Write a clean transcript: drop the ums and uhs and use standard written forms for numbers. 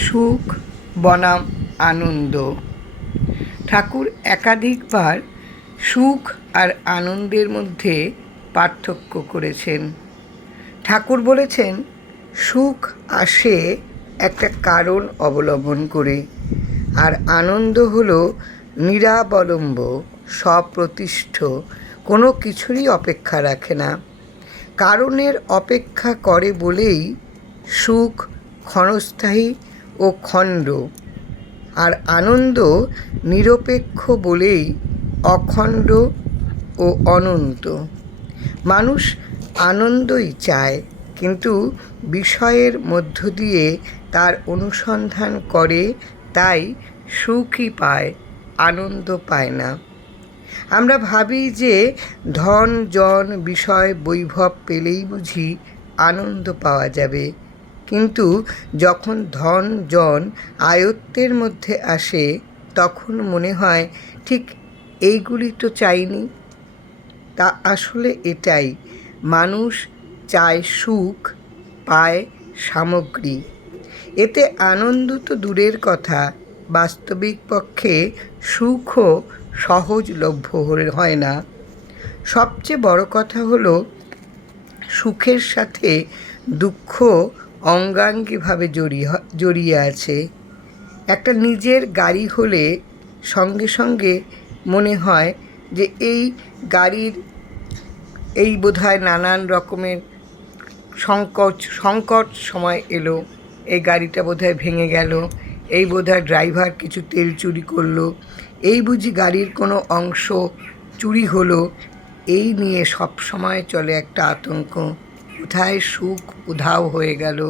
সুখ বনাম আনন্দ। ঠাকুর একাধিকবার সুখ আর আনন্দের মধ্যে পার্থক্য করেছেন। ঠাকুর বলেছেন, সুখ আসে একটা কারণ অবলম্বন করে, আর আনন্দ হলো নিরাবলম্ব, স্বপ্রতিষ্ঠ, কোনো কিছুরই অপেক্ষা রাখে না। কারণের অপেক্ষা করে বলেই সুখ ক্ষণস্থায়ী ও খণ্ড, আর আনন্দ নিরপেক্ষ বলেই অখণ্ড ও অনন্ত। মানুষ আনন্দই চায়, কিন্তু বিষয়ের মধ্য দিয়ে তার অনুসন্ধান করে, তাই সুখই পায়, আনন্দ পায় না। আমরা ভাবি যে ধন জন বিষয় বৈভব পেলেই বুঝি আনন্দ পাওয়া যাবে, কিন্তু যখন ধন জন আয়ত্তের মধ্যে আসে তখন মনে হয় ঠিক এইগুলি তো চাইনি। তা আসলে এটাই, মানুষ চায় সুখ, পায় সামগ্রী। এতে আনন্দ তো দূরের কথা, বাস্তবিক পক্ষে সুখও সহজলভ্য হয় না। সবচেয়ে বড় কথা হলো, সুখের সাথে দুঃখ অঙ্গাঙ্গিভাবে জড়িয়ে আছে। একটা নিজের গাড়ি হলে সঙ্গে সঙ্গে মনে হয় যে এই গাড়ির বোধহয় নানান রকমের সংকট সময় এলো, এই গাড়িটা বোধহয় ভেঙে গেল, এই বোধহয় ড্রাইভার কিছু তেল চুরি করলো, এই বুঝি গাড়ির কোনো অংশ চুরি হলো। এই নিয়ে সব সময় চলে একটা আতঙ্ক, কোথায় সুখ উধাও হয়ে গেল।